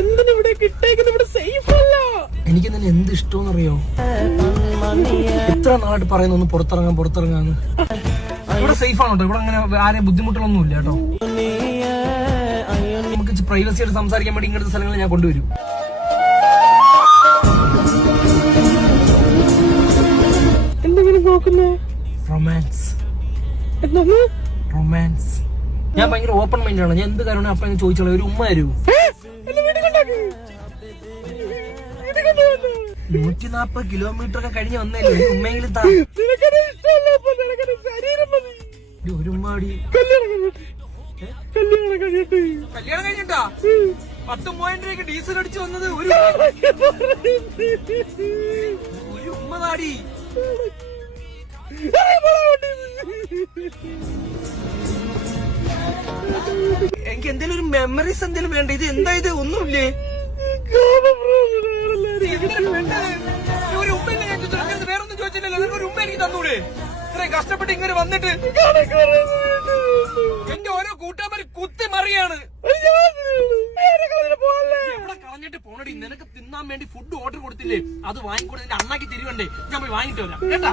എന്തിനിവിടെ കിട്ടേക്കുന്ന ഇവിടെ സേഫ് അല്ല. എനിക്ക് തന്നെ എന്ത് ഇഷ്ടമെന്നറിയോ, എത്ര നാളായിട്ട് പറയുന്നു ഒന്ന് പുറത്തിറങ്ങാന്ന്. ഇവിടെ സേഫ് ആണോ കേട്ടോ, ഇവിടെ അങ്ങനെ ആരെയും ബുദ്ധിമുട്ടുകളൊന്നും ഇല്ല കേട്ടോ. നമുക്ക് പ്രൈവസി ആയിട്ട് സംസാരിക്കാൻ വേണ്ടി ഇങ്ങനത്തെ സ്ഥലങ്ങൾ ഞാൻ കൊണ്ടുവരും. എന്തെങ്കിലും നോക്കുന്നേ? റൊമാൻസ്. എന്താണ് റൊമാൻസ്? ഞാൻ ഭയങ്കര ഓപ്പൺ മൈൻഡ് ആണ്. ഞാൻ എന്ത് കാര്യമാണ് അപ്പൊ ചോദിച്ചോളൂ, ഒരു ഉമ്മ തരൂ. 140 കിലോമീറ്റർ ഒക്കെ കഴിഞ്ഞ് വന്നല്ലേ, ഉമ്മയെങ്കിലും താ. ഒരു ഉമ്മാടി കല്യാണം കഴിഞ്ഞിട്ടാ 10 മൂവായിരം രൂപയ്ക്ക് ഡീസൽ അടിച്ചു വന്നത് ഒരു ഉമ്മ താടി. എനിക്ക് എന്തെങ്കിലും ഒരു മെമ്മറീസ് എന്തെങ്കിലും വേണ്ട. ഇത് എന്താ ഇത്? ഒന്നുമില്ലേ? ഒരു ഉമ്മയില്ല, ഞാൻ വേറൊന്നും ചോദിച്ചില്ലല്ലോ. ഒരു ഉമ്മ എനിക്ക് തന്നൂടെ? ഇത്രയും കഷ്ടപ്പെട്ട് ഇങ്ങനെ വന്നിട്ട് എന്റെ ഓരോ കൂട്ടാമാര് കുത്തി മറിയാണ്. എവിടെ കളഞ്ഞിട്ട് പോണടി? നിനക്ക് തിന്നാൻ വേണ്ടി ഫുഡ് ഓർഡർ കൊടുത്തില്ലേ? അത് വാങ്ങിക്കൂടെ? നിന്റെ അണ്ണാക്കി തിരിവണ്ടേ? ഞാൻ പോയി വാങ്ങിട്ട് വരാം കേട്ടാ.